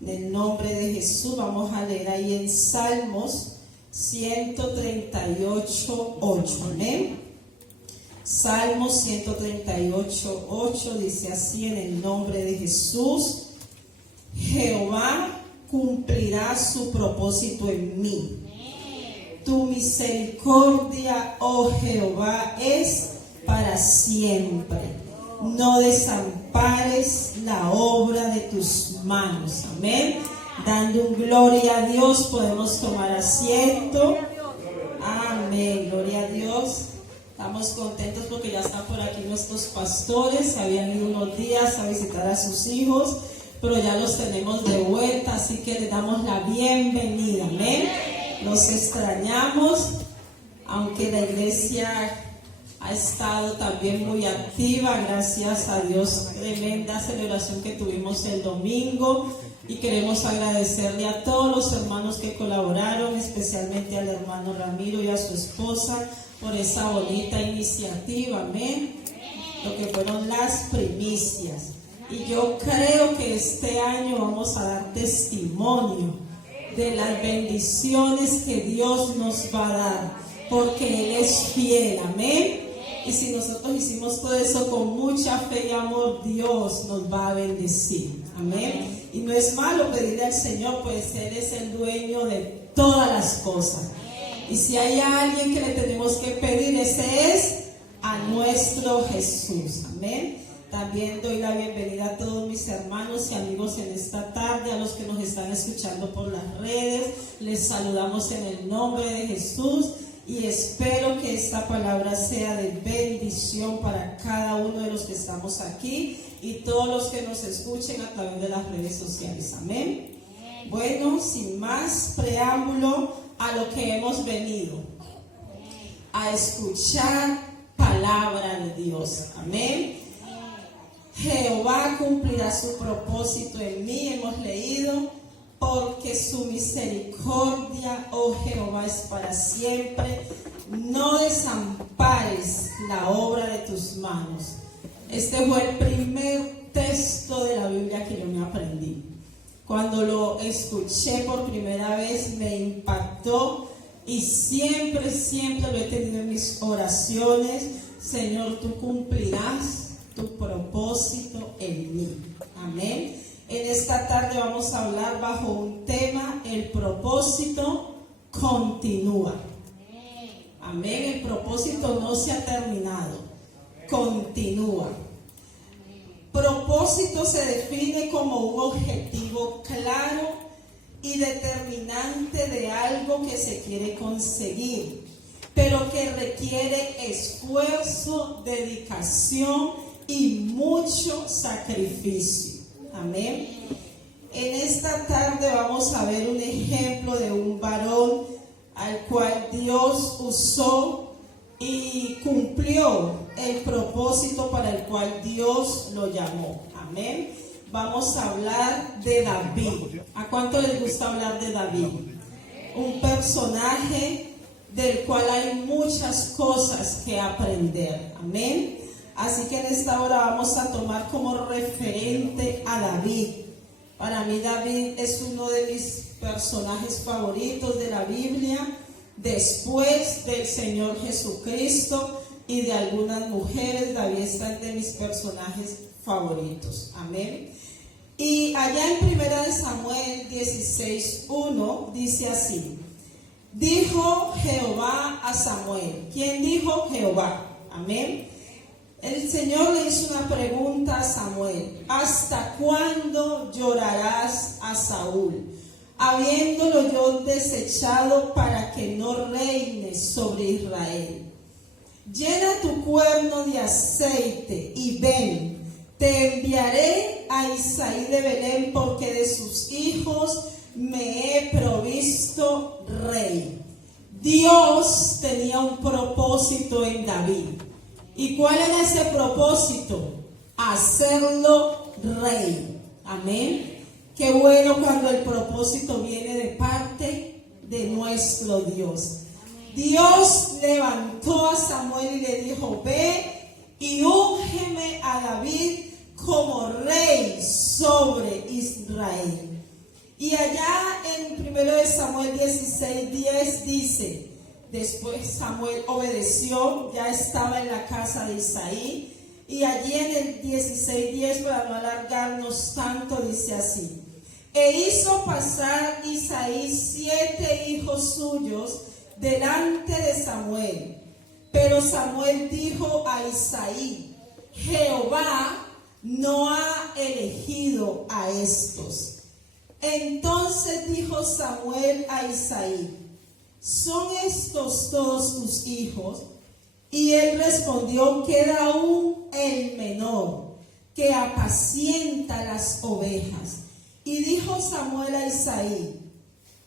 En el nombre de Jesús vamos a leer ahí en Salmos 138:8. Amén. Salmos 138:8 dice así en el nombre de Jesús: Jehová cumplirá su propósito en mí. Tu misericordia, oh Jehová, es para siempre. No desampares la obra de tus manos. Amén. Dando un gloria a Dios, podemos tomar asiento. Amén. Gloria a Dios. Estamos contentos porque ya están por aquí nuestros pastores. Habían ido unos días a visitar a sus hijos, pero ya los tenemos de vuelta, así que les damos la bienvenida. Amén. Los extrañamos, aunque la iglesia ha estado también muy activa, gracias a Dios. Tremenda celebración que tuvimos el domingo, y queremos agradecerle a todos los hermanos que colaboraron, especialmente al hermano Ramiro y a su esposa, por esa bonita iniciativa. Amén. Lo que fueron las primicias. Y yo creo que este año vamos a dar testimonio de las bendiciones que Dios nos va a dar, porque Él es fiel. Amén. Y si nosotros hicimos todo eso con mucha fe y amor, Dios nos va a bendecir. Amén. Y no es malo pedirle al Señor, pues Él es el dueño de todas las cosas. Y si hay alguien que le tenemos que pedir, ese es a nuestro Jesús. Amén. También doy la bienvenida a todos mis hermanos y amigos en esta tarde, a los que nos están escuchando por las redes. Les saludamos en el nombre de Jesús y espero que esta palabra sea de bendición para cada uno de los que estamos aquí y todos los que nos escuchen a través de las redes sociales. Amén. Bueno, sin más preámbulo, a lo que hemos venido, a escuchar palabra de Dios. Amén. Jehová cumplirá su propósito en mí, hemos leído, porque su misericordia, oh Jehová, es para siempre. No desampares la obra de tus manos. Este fue el primer texto de la Biblia que yo me aprendí. Cuando lo escuché por primera vez me impactó y siempre lo he tenido en mis oraciones. Señor, tú cumplirás tu propósito en mí. Amén. En esta tarde vamos a hablar bajo un tema: el propósito continúa. Amén. El propósito no se ha terminado, continúa. Propósito se define como un objetivo claro y determinante de algo que se quiere conseguir, pero que requiere esfuerzo, dedicación y mucho sacrificio. Amén. En esta tarde vamos a ver un ejemplo de un varón al cual Dios usó y cumplió el propósito para el cual Dios lo llamó. Amén. Vamos a hablar de David. ¿A cuánto les gusta hablar de David? Un personaje del cual hay muchas cosas que aprender. Amén. Así que en esta hora vamos a tomar como referente a David. Para mí David es uno de mis personajes favoritos de la Biblia, después del Señor Jesucristo y de algunas mujeres. David está entre mis personajes favoritos. Amén. Y allá en 1 Samuel 16:1 dice así: dijo Jehová a Samuel. ¿Quién dijo? Jehová. Amén. El Señor le hizo una pregunta a Samuel: ¿hasta cuándo llorarás a Saúl, habiéndolo yo desechado para que no reine sobre Israel? Llena tu cuerno de aceite y ven, te enviaré a Isaí de Belén, porque de sus hijos me he provisto rey. Dios tenía un propósito en David. ¿Y cuál era ese propósito? Hacerlo rey. Amén. Qué bueno cuando el propósito viene de parte de nuestro Dios. Dios levantó a Samuel y le dijo: ve y úngeme a David como rey sobre Israel. Y allá en 1 Samuel 16:10 dice, después Samuel obedeció, ya estaba en la casa de Isaí, y allí en el 16:10, para no alargarnos tanto, dice así: e hizo pasar Isaí 7 hijos suyos delante de Samuel. Pero Samuel dijo a Isaí: Jehová no ha elegido a estos. Entonces dijo Samuel a Isaí: ¿son estos todos tus hijos? Y él respondió: queda aún el menor, que apacienta las ovejas. Y dijo Samuel a Isaí: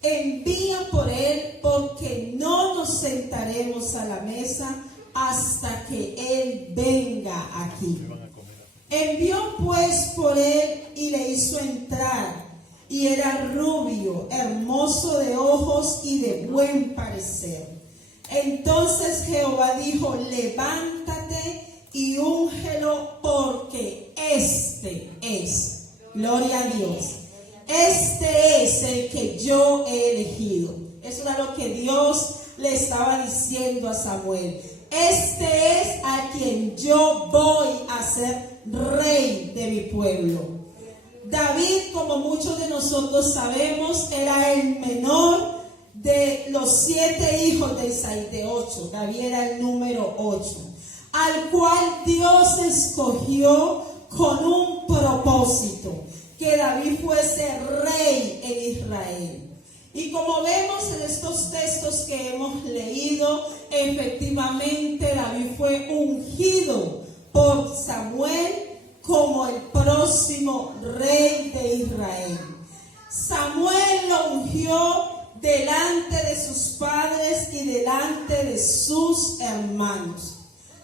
envía por él, porque no nos sentaremos a la mesa hasta que él venga aquí. Envió pues por él y le hizo entrar, y era rubio, hermoso de ojos y de buen parecer. Entonces Jehová dijo: levántate y úngelo, porque este es, gloria a Dios, este es el que yo he elegido. Eso era lo que Dios le estaba diciendo a Samuel. Este es a quien yo voy a hacer rey de mi pueblo. David, como muchos de nosotros sabemos, era el menor de los 7 hijos de Isaí, de 8. David era el número 8, al cual Dios escogió con un propósito: que David fuese rey en Israel. Y como vemos en estos textos que hemos leído, efectivamente David fue ungido por Samuel como el próximo rey de Israel. Samuel lo ungió delante de sus padres y delante de sus hermanos.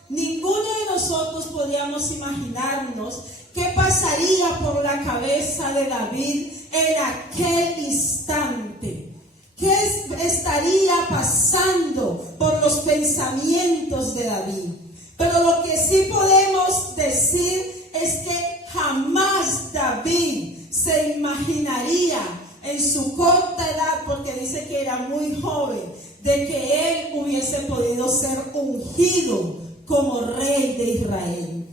Ninguno de nosotros podíamos imaginarnos qué pasaría por la cabeza de David en aquel instante. ¿Qué estaría pasando por los pensamientos de David? Pero lo que sí podemos decir es que jamás David se imaginaría en su corta edad, porque dice que era muy joven, de que él hubiese podido ser ungido como rey de Israel.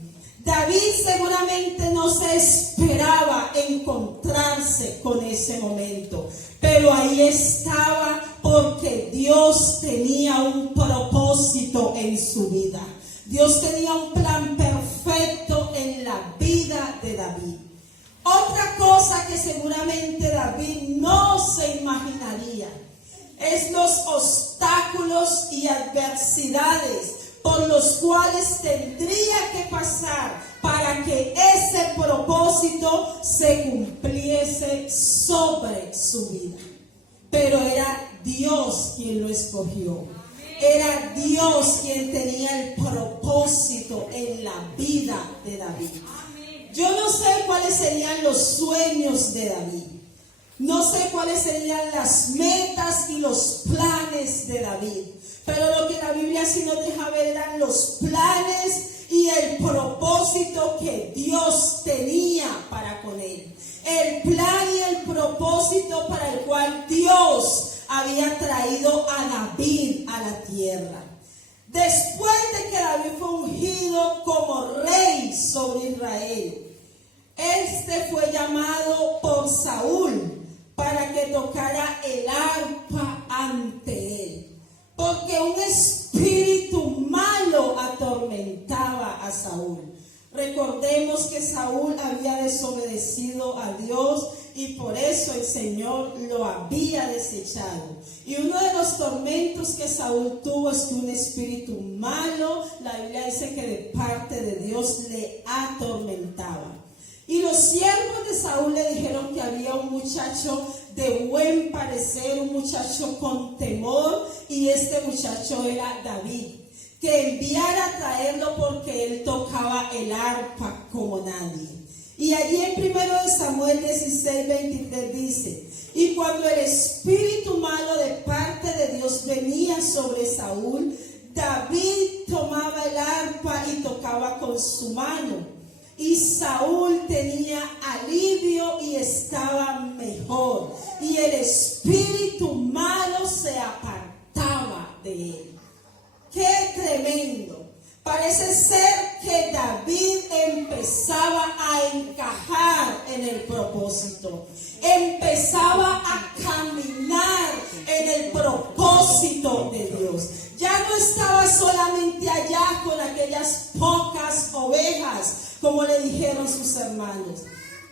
David seguramente no se esperaba encontrarse con ese momento, pero ahí estaba porque Dios tenía un propósito en su vida. Dios tenía un plan perfecto en la vida de David. Otra cosa que seguramente David no se imaginaría es los obstáculos y adversidades por los cuales tendría que pasar para que ese propósito se cumpliese sobre su vida. Pero era Dios quien lo escogió. Era Dios quien tenía el propósito en la vida de David. Yo no sé cuáles serían los sueños de David. No sé cuáles serían las metas y los planes de David. Pero lo que la Biblia sí nos deja ver eran los planes y el propósito que Dios tenía para con él. El plan y el propósito para el cual Dios había traído a David a la tierra. Después de que David fue ungido como rey sobre Israel, este fue llamado por Saúl para que tocara el arpa ante él, porque un espíritu malo atormentaba a Saúl. Recordemos que Saúl había desobedecido a Dios y por eso el Señor lo había desechado. Y uno de los tormentos que Saúl tuvo es que un espíritu malo, la Biblia dice que de parte de Dios, le atormentaba. Y los siervos de Saúl le dijeron que había un muchacho de buen parecer, un muchacho con temor, y este muchacho era David, que enviara a traerlo porque él tocaba el arpa como nadie. Y allí en 1 Samuel 16:23 dice: y cuando el espíritu malo de parte de Dios venía sobre Saúl, David tomaba el arpa y tocaba con su mano. Y Saúl tenía alivio y estaba mejor. y el espíritu malo se apartaba de él. ¡Qué tremendo! Parece ser que David empezaba a encajar en el propósito. Empezaba a caminar en el propósito de Dios. Ya no estaba solamente allá con aquellas pocas ovejas, como le dijeron sus hermanos.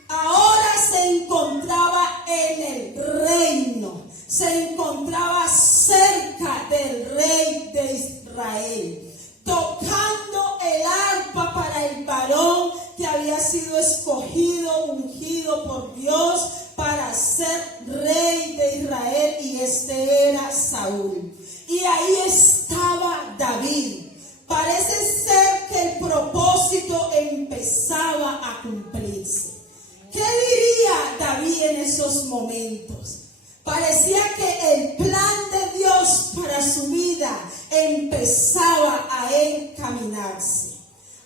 Ahora se encontraba en el reino, se encontraba cerca del rey de Israel, tocando el arpa para el varón que había sido escogido, ungido por Dios para ser rey de Israel, y este era Saúl. Y ahí estaba David. Parece ser que el propósito empezaba a cumplirse. ¿Qué diría David en esos momentos? Parecía que el plan de Dios para su vida empezaba a encaminarse.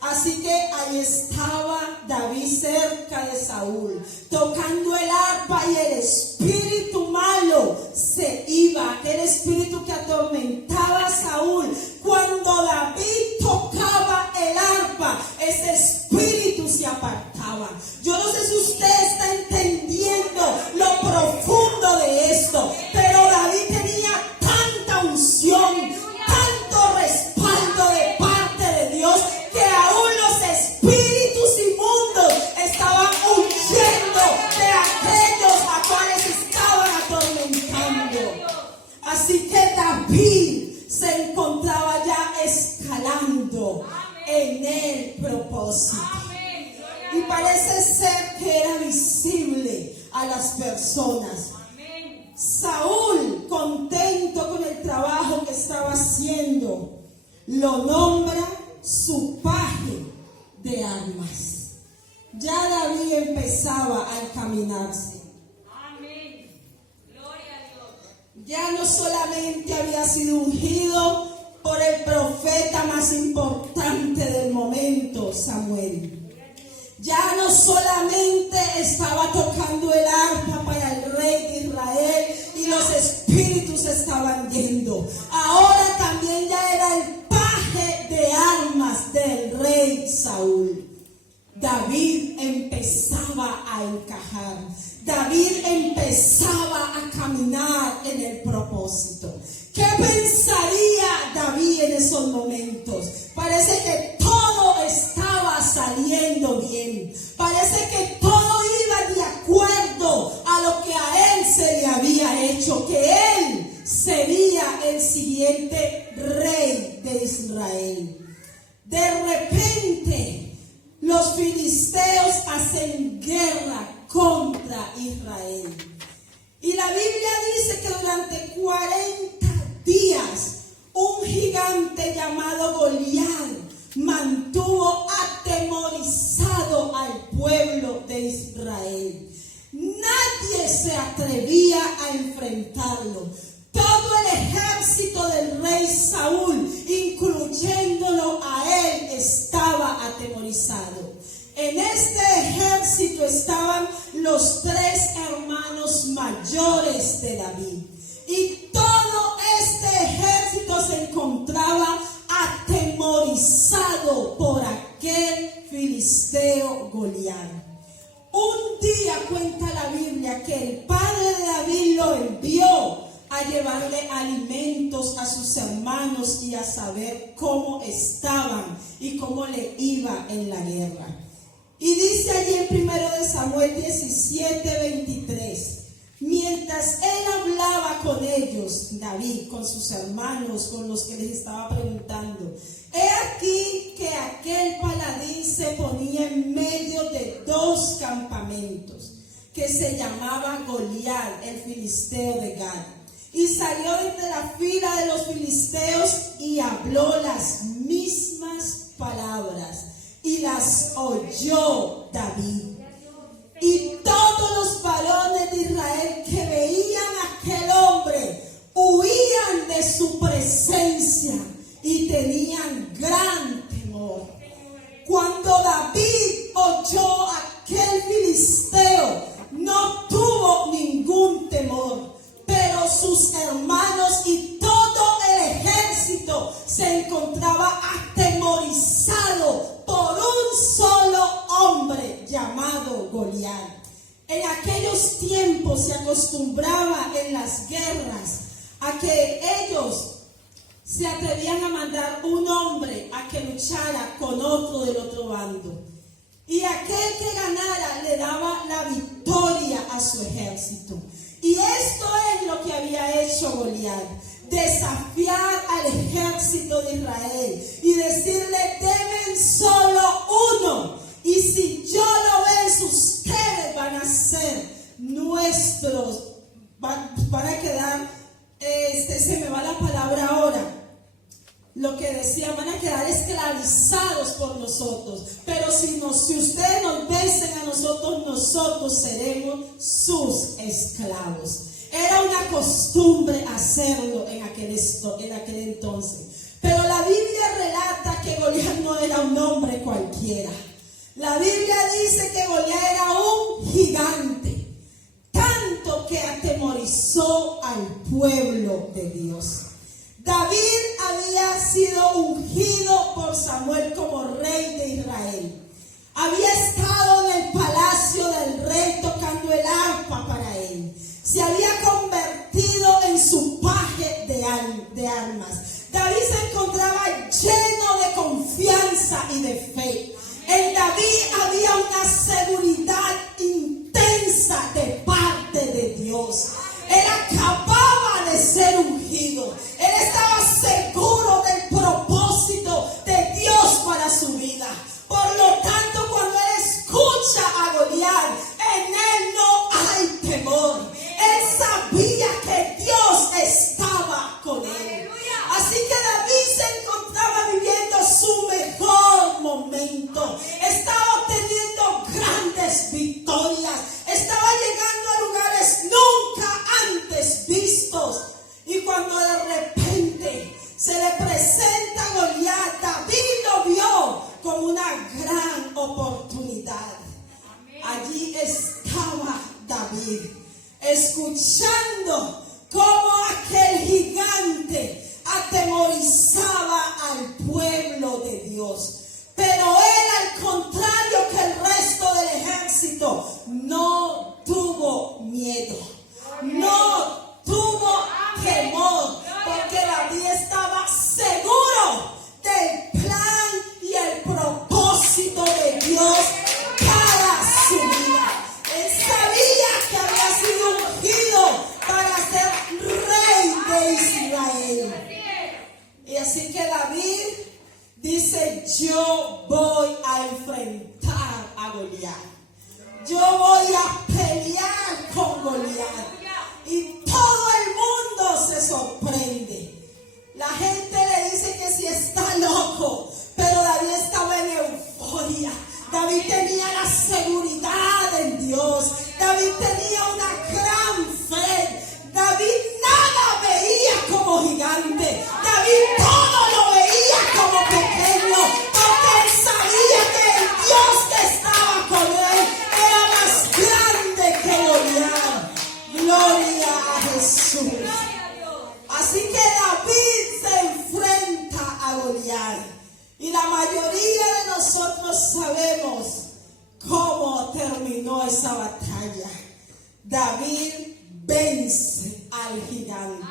Así que ahí estaba David cerca de Saúl, tocando el arpa, y el espíritu malo se iba, aquel espíritu que atormentaba a Saúl. Cuando David tocaba el arpa, ese espíritu se apartaba. Yo no sé si usted está entendiendo lo profundo de esto, pero David tenía tanta unción, tanto respaldo de parte de Dios, que aún los espíritus inmundos estaban huyendo de aquellos a cuales estaban atormentando. Así que David se encontraba ya escalando en el propósito. Y parece ser que era visible a las personas. Saúl, contento con el trabajo que estaba haciendo, lo nombra su paje de armas. Ya David empezaba a encaminarse. Amén. Gloria a Dios. Ya no solamente había sido ungido por el profeta más importante del momento, Samuel. Ya no solamente estaba tocando el arpa para el rey de Israel y los espíritus estaban yendo. Ahora también ya era el paje de armas del rey Saúl. David empezaba a encajar. David empezaba a caminar en el propósito. ¿Qué pensaría David en esos momentos? Parece que todo estaba saliendo bien. Parece que todo iba de acuerdo a lo que a él se le había hecho, que él sería el siguiente rey de Israel. De repente, los filisteos hacen guerra contra Israel. Y la Biblia dice que durante 40 días un gigante llamado Goliat mantuvo atemorizado al pueblo de Israel. Nadie se atrevía a enfrentarlo. Todo el ejército del rey Saúl, incluyéndolo a él, estaba atemorizado. En este ejército estaban los 3 hermanos mayores de David. Y todo este ejército se encontraba atemorizado por aquel filisteo Goliat. Un día cuenta la Biblia que el padre de David lo envió a llevarle alimentos a sus hermanos y a saber cómo estaban y cómo le iba en la guerra. Y dice allí en 1 Samuel 17:23, mientras él hablaba con ellos, David, con sus hermanos, con los que les estaba preguntando, he aquí que aquel paladín se ponía en medio de 2 campamentos, que se llamaba Goliat, el filisteo de Gad. Y salió de la fila de los filisteos y habló las mismas palabras, y las oyó David. Y todos los varones de Israel que veían a aquel hombre huían de su presencia y tenían gran temor. Cuando David oyó a aquel filisteo, no tuvo ningún temor. temor. Pero sus hermanos y todo el ejército se encontraba atemorizado por un solo hombre llamado Goliat. En aquellos tiempos se acostumbraba en las guerras a que ellos se atrevían a mandar un hombre a que luchara con otro del otro bando. Y aquel que ganara le daba la victoria a su ejército. Y esto es lo que había hecho Goliat: desafiar al ejército de Israel y decirle: deben solo uno, y si yo lo venzo, ustedes van a ser nuestros, van a quedar, se me va la palabra ahora, lo que decía, van a quedar esclavizados por nosotros. Pero si ustedes nos vencen a nosotros, nosotros seremos sus esclavos. Era una costumbre hacerlo en aquel entonces. Pero la Biblia relata que Goliat no era un hombre cualquiera. La Biblia dice que Goliat era un gigante, tanto que atemorizó al pueblo de Dios. David había sido ungido por Samuel como rey de Israel. Había estado en el palacio del rey tocando el arpa para él. Se había convertido en su paje de armas. David se encontraba lleno de confianza y de fe. En David había una seguridad intensa de parte de Dios. Él acababa de ser ungido. Él estaba seguro del propósito de Dios para su vida. Por lo tanto, cuando él escucha a Goliat, en él no hay temor. Él sabía que Dios estaba con él. Así que David se encontraba viviendo su mejor momento. Estaba obteniendo grandes victorias. Estaba llegando a lugares nunca antes vistos. Y cuando de repente se le presenta a Goliat, David lo vio como una gran oportunidad. Allí estaba David, escuchando cómo aquel gigante atemorizaba al pueblo de Dios. Pero él, al contrario que el resto del ejército, no tuvo miedo, no tuvo temor, porque David estaba seguro del plan y el propósito de Dios para su vida. Él sabía que había sido ungido para ser rey de Israel. Y así que David dice: yo voy a enfrentar a Goliat. Yo voy a pelear con Goliat. Y todo el mundo se sorprende. La gente le dice que si está loco, pero David estaba en euforia. David tenía la seguridad en Dios. David tenía una gran fe. David nada veía como gigante. David todo lo veía como pequeño, porque él sabía que el Dios que estaba con él era más grande que Goliat. Gloria a Jesús. Así que David se enfrenta a Goliat. Y la mayoría de nosotros sabemos cómo terminó esa batalla. David vence al gigante.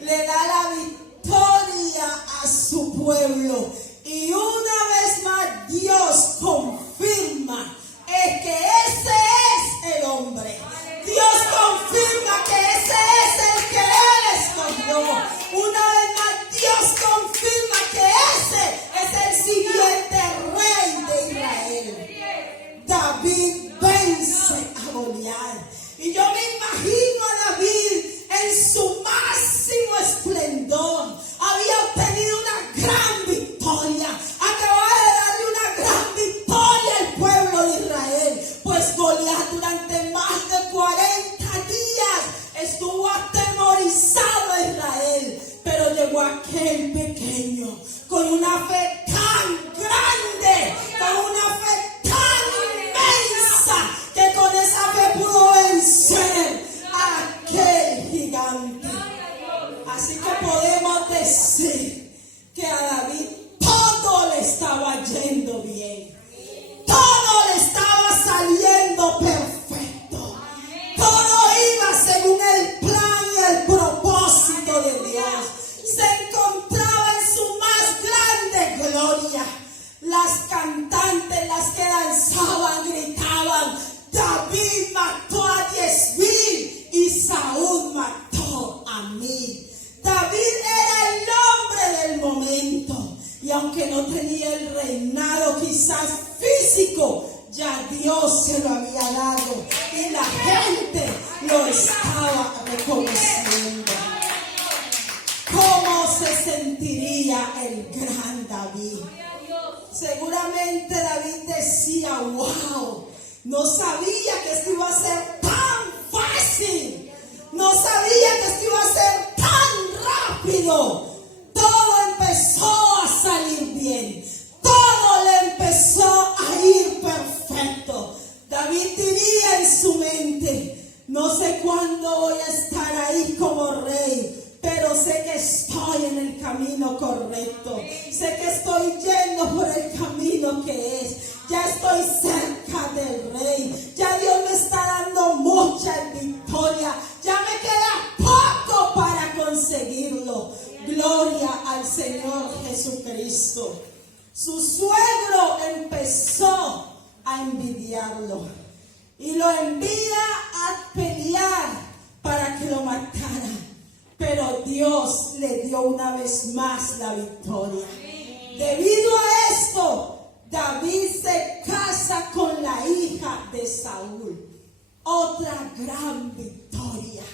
Le da la victoria a su pueblo. Y una vez más Dios confirma que ese es el hombre. Dios confirma que ese es el que él escogió. Una vez más Dios confirma que ese es el siguiente rey de Israel. David vence a Goliat. Y yo me imagino a David en su máximo esplendor. Había obtenido una gran victoria. Acababa de darle una gran victoria al pueblo de Israel. Pues Goliat durante más de 40 días estuvo atemorizado a Israel. Pero llegó aquel pequeño con una fe tan grande, con una fe tan inmensa, que con esa fe pudo vencer a se lo había dado y la gente lo estaba reconociendo. ¿Cómo se sentiría el gran David? Seguramente David decía, wow, no sabía que esto iba a ser tan fácil, no sabía que esto iba a ser tan rápido. Todo empezó a salir bien, todo le empezó a ir perfecto. David diría en su mente, no sé cuándo voy a estar ahí como rey, pero sé que estoy en el camino correcto. Sé que estoy yendo por el camino que es. Ya estoy cerca del rey. Ya Dios me está dando mucha victoria. Ya me queda poco para conseguirlo. Gloria al Señor Jesucristo. Su suegro empezó a envidiarlo y lo envía a pelear para que lo matara. Pero Dios le dio una vez más la victoria. Debido a esto, David se casa con la hija de Saúl. Otra gran victoria.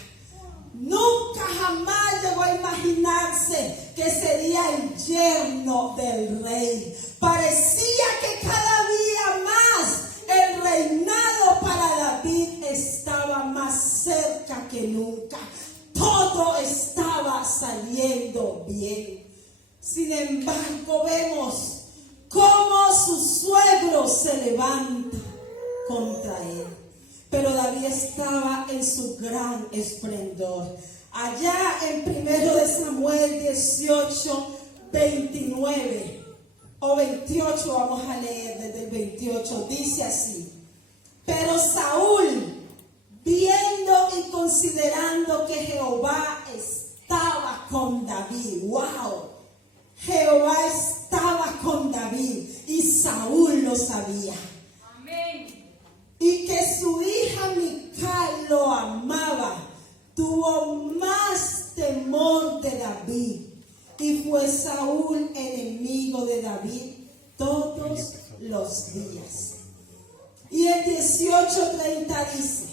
Nunca jamás llegó a imaginarse que sería el yerno del rey. Parecía que cada día más el reinado para David estaba más cerca que nunca. Todo estaba saliendo bien. Sin embargo, vemos cómo su suegro se levanta contra él. Pero David estaba en su gran esplendor. Allá en 1 Samuel 18, 29 o 28, vamos a leer desde el 28, dice así. Pero Saúl, viendo y considerando que Jehová estaba con David, wow, Jehová estaba con David y Saúl lo sabía. Amén. Y que su hija Mical lo amaba, tuvo más temor de David. Y fue Saúl enemigo de David todos los días. Y el 18:30 dice,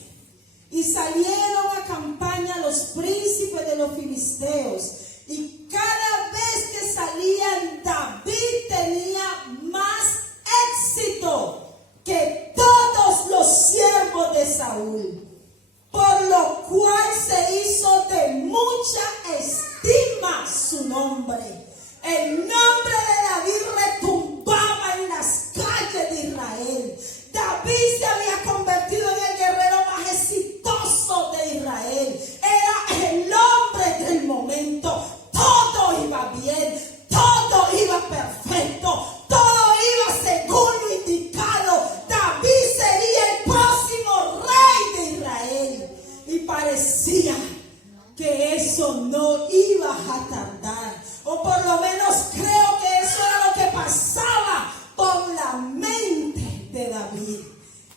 y salieron a campaña los príncipes de los filisteos, y cada vez que salían, David tenía más éxito que todos los siervos de Saúl, por lo cual se hizo de mucha estima su nombre. El nombre de David retumbaba en las calles de Israel. David se había convertido en el guerrero más exitoso de Israel. Era el hombre del momento. Todo iba bien, todo iba perfecto, todo iba según lo indicado. David sería el próximo rey de Israel. Y parecía que eso no iba a tardar. O por lo menos creo que eso era lo que pasaba por la mente de David.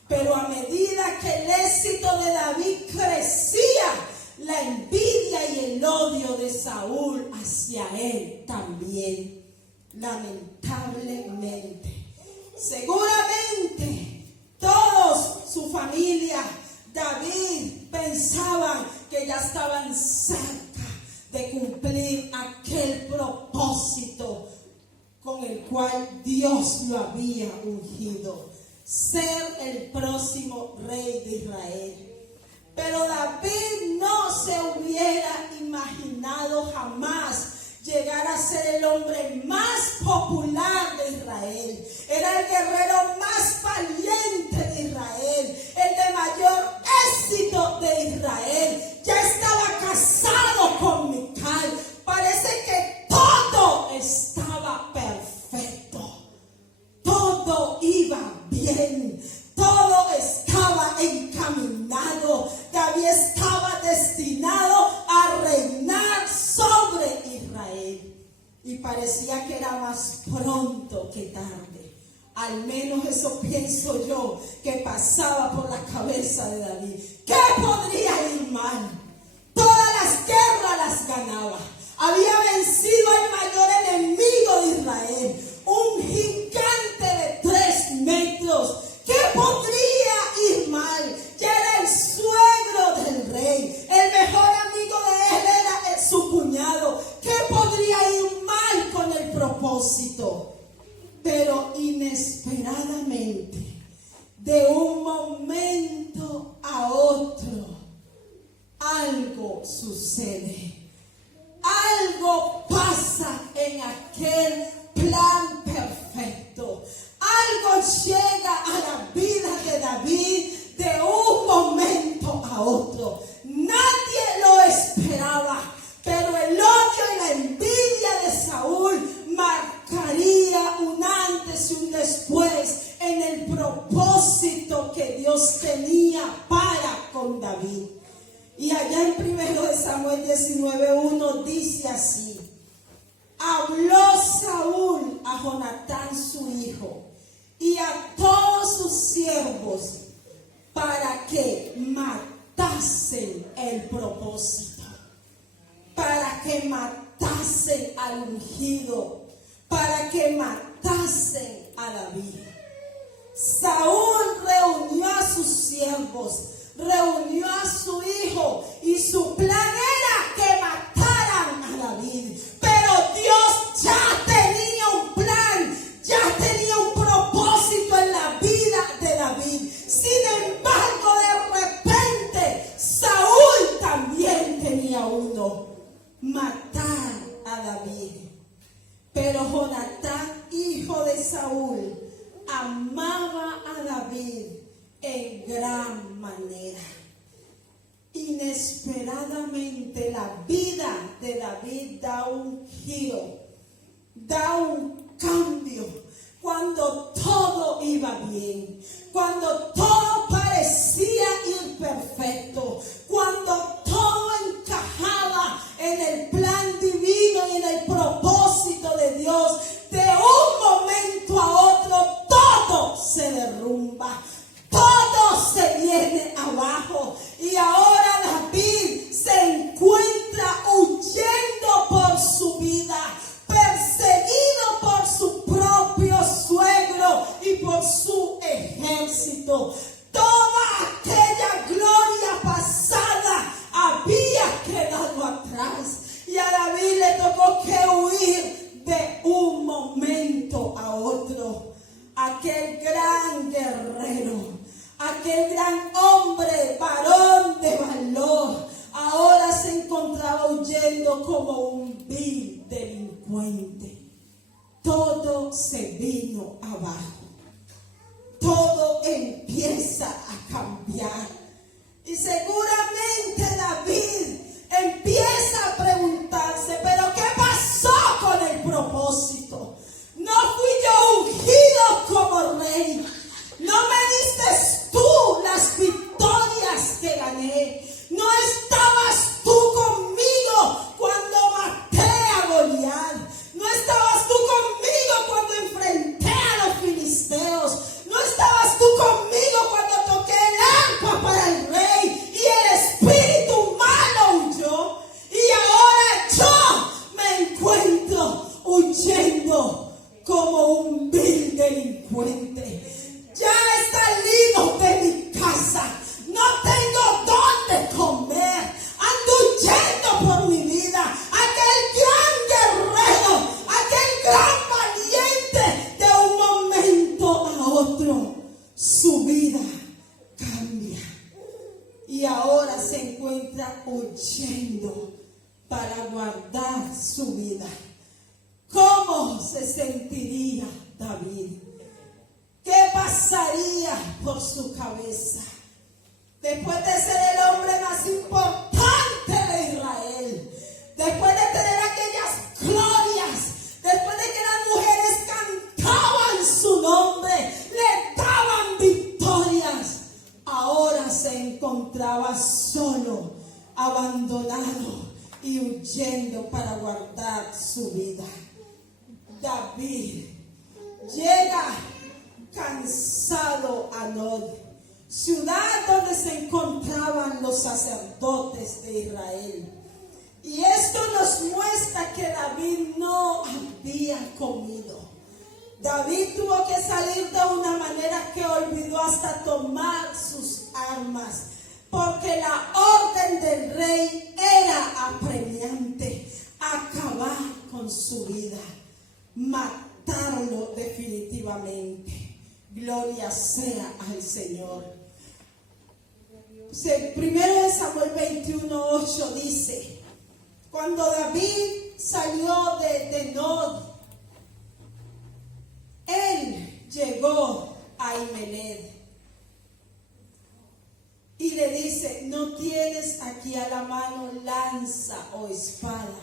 Pero a medida que el éxito de David crecía, la envidia y el odio de Saúl hacia él también, lamentablemente. Seguramente todos, su familia, David, pensaban que ya estaban cerca de cumplir aquel propósito con el cual Dios lo había ungido, ser el próximo rey de Israel. Pero David no se hubiera imaginado jamás llegar a ser el hombre más popular de Israel. Era el guerrero más valiente de Israel, el de mayor éxito de Israel. Ya estaba casado con Mical. Parece que todo estaba perfecto. Todo iba bien. Todo estaba encaminado. David estaba destinado a reinar sobre Israel. Y parecía que era más pronto que tarde. Al menos eso pienso yo que pasaba por la cabeza de David. ¿Qué podría ir mal? Todas las guerras las ganaba. Había vencido al mayor enemigo de Israel, un gigante de 3 metros. ¿Qué podría inesperadamente, de un momento a otro, algo sucede. Algo pasa en aquel plan perfecto. Algo llega a la vida de David de un momento a otro. Nadie lo esperaba, pero el odio y la envidia de Saúl marcaría un antes y un después en el propósito que Dios tenía para con David. Y allá en 1 Samuel 19:1 dice así: habló Saúl a Jonatán su hijo y a todos sus siervos para que matasen el propósito, para que matasen al ungido, para que matasen a David. Saúl reunió a sus siervos, reunió a su hijo, y su plan era que mataran a David. Pero Dios ya tenía un plan, ya tenía un propósito en la vida de David. Sin embargo, de repente, Saúl también tenía uno: matar a David. Pero Jonatán, hijo de Saúl, amaba a David en gran manera. Inesperadamente la vida de David da un giro, da un cambio. Cuando todo iba bien, cuando todo parecía ir perfecto, cuando todo encajaba en el plan divino y en el propósito de Dios, de un momento a otro todo se derrumba. Todo se viene abajo, y ahora David se encuentra huyendo por su vida, perseguido por su propio suegro y por su ejército. Toda aquella gloria pasada había quedado atrás, y a David le tocó que huir de un momento a otro. Aquel gran guerrero, aquel gran hombre, varón de valor, ahora se encontraba huyendo como un vil delincuente. Todo se vino abajo. Todo empieza a cambiar. Y seguramente David empieza a preguntarse: ¿pero qué pasó con el propósito? No fui yo ungido como rey. No me diste tú las victorias que gané. No estabas tú conmigo cuando maté a Goliat. No estabas tú conmigo cuando enfrenté a los filisteos. No estabas tú conmigo cuando toqué el arpa para el rey y el espíritu malo huyó. Y ahora yo me encuentro huyendo como un vil delincuente. Ya he salido de mi casa, no tengo dónde comer, ando huyendo por mi vida. Aquel gran guerrero, aquel gran valiente, de un momento a otro su vida cambia, y ahora se encuentra huyendo para guardar su vida. ¿Cómo se sentiría David? ¿Qué pasaría por su cabeza? Después de ser el hombre más importante de Israel, después de tener aquellas glorias, después de que las mujeres cantaban su nombre, le daban victorias, ahora se encontraba solo, abandonado y huyendo para guardar su vida. David llega cansado a Nob, ciudad donde se encontraban los sacerdotes de Israel. Y esto nos muestra que David no había comido. David tuvo que salir de una manera que olvidó hasta tomar sus armas, porque la orden del rey era apremiante: acabar con su vida, matarlo definitivamente. sea al Señor. Primero de Samuel 21:8 dice, cuando David salió de Nod, él llegó a Ahimelech y le dice, no tienes aquí a la mano lanza o espada,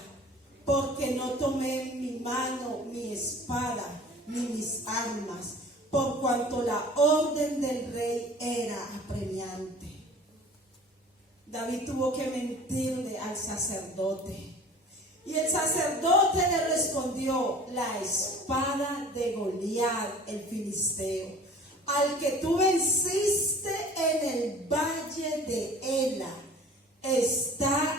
porque no tomé en mi mano mi espada ni mis armas, por cuanto la orden del rey era apremiante. David tuvo que mentirle al sacerdote. Y el sacerdote le respondió, la espada de Goliat, el filisteo, al que tú venciste en el valle de Ela, está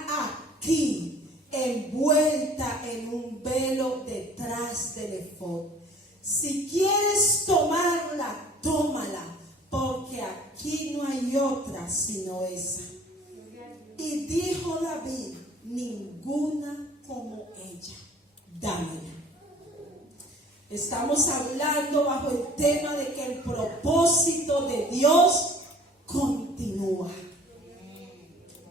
aquí, envuelta en un velo detrás del efod. Si quieres tomarla, tómala, porque aquí no hay otra sino esa. Y dijo David, ninguna como ella, dámela. Estamos hablando bajo el tema de que el propósito de Dios continúa.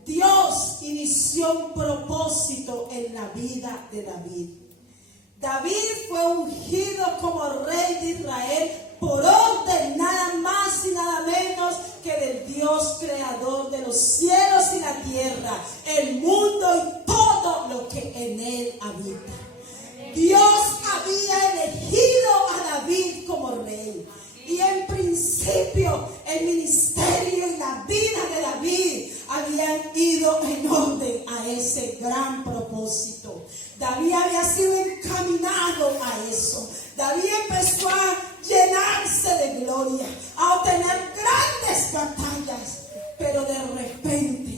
Dios inició un propósito en la vida de David. David fue ungido como rey de Israel por orden nada más y nada menos que del Dios creador de los cielos y la tierra, el mundo y todo lo que en él habita. Dios había elegido a David como rey. Y en principio el ministerio y la vida de David habían ido en orden a ese gran propósito. David había sido encaminado a eso. David empezó a llenarse de gloria, a obtener grandes batallas, pero de repente